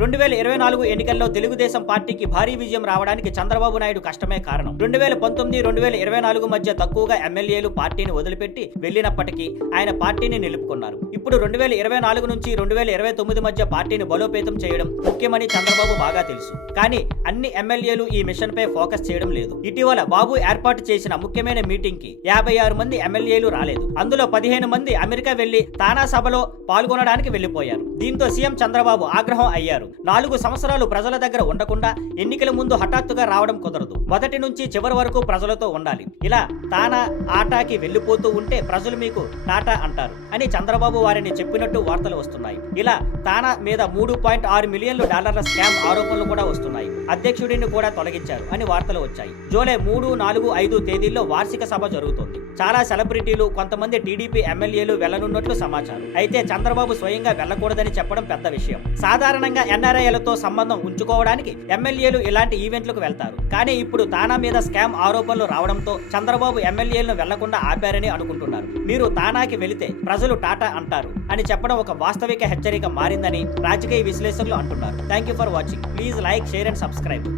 2024 ఎన్నికల్లో తెలుగుదేశం పార్టీకి భారీ విజయం రావడానికి చంద్రబాబు నాయుడు కష్టమే కారణం. 2019, 2024 మధ్య తక్కువగా ఎమ్మెల్యేలు పార్టీని వదిలిపెట్టి వెళ్లినప్పటికీ ఆయన పార్టీని నిలుపుకున్నారు. ఇప్పుడు 2024 నుంచి 2029 మధ్య పార్టీని బలోపేతం చేయడం ముఖ్యమని చంద్రబాబు బాగా తెలుసు. కానీ అన్ని ఎమ్మెల్యేలు ఈ మిషన్ పై ఫోకస్ చేయడం లేదు. ఇటీవల బాబు ఏర్పాటు చేసిన ముఖ్యమైన మీటింగ్ కి 56 మంది ఎమ్మెల్యేలు రాలేదు. అందులో 15 మంది అమెరికా వెళ్లి తానా సభలో పాల్గొనడానికి వెళ్లిపోయారు. దీంతో సీఎం చంద్రబాబు ఆగ్రహం అయ్యారు. 4 సంవత్సరాలు ప్రజల దగ్గర ఉండకుండా ఎన్నికల ముందు హఠాత్తుగా రావడం కుదరదు. మొదటి నుంచి చివరి వరకు ప్రజలతో ఉండాలి. ఇలా తానా ఆటాకి వెళ్లిపోతూ ఉంటే ప్రజలు మీకు టాటా అంటారు అని చంద్రబాబు వారిని చెప్పినట్టు వార్తలు వస్తున్నాయి. ఇలా తానా మీద $3.6 మిలియన్ల స్కామ్ ఆరోపణలు కూడా వస్తున్నాయి. అధ్యక్షుడిని కూడా తొలగించారు అని వార్తలు వచ్చాయి. జూలై 3, 4, 5 తేదీల్లో వార్షిక సభ జరుగుతుంది. చాలా సెలబ్రిటీలు, కొంతమంది టీడీపీ ఎమ్మెల్యేలు వెళ్లనున్నట్లు సమాచారం. అయితే చంద్రబాబు స్వయంగా వెళ్లకూడదని చెప్పడం పెద్ద విషయం. సాధారణంగా ఎన్ఆర్ఐలతో సంబంధం ఉంచుకోవడానికి ఎమ్మెల్యేలు ఇలాంటి ఈవెంట్లకు వెళ్తారు. కానీ ఇప్పుడు తానా మీద స్కామ్ ఆరోపణలు రావడంతో చంద్రబాబు ఎమ్మెల్యేలను వెళ్లకుండా ఆపారని అనుకుంటున్నారు. మీరు తానాకి వెళితే ప్రజలు టాటా అంటారు అని చెప్పడం ఒక వాస్తవిక హెచ్చరిక మారిందని రాజకీయ విశ్లేషకులు అంటున్నారు. Thank you for watching. Please like, share and subscribe.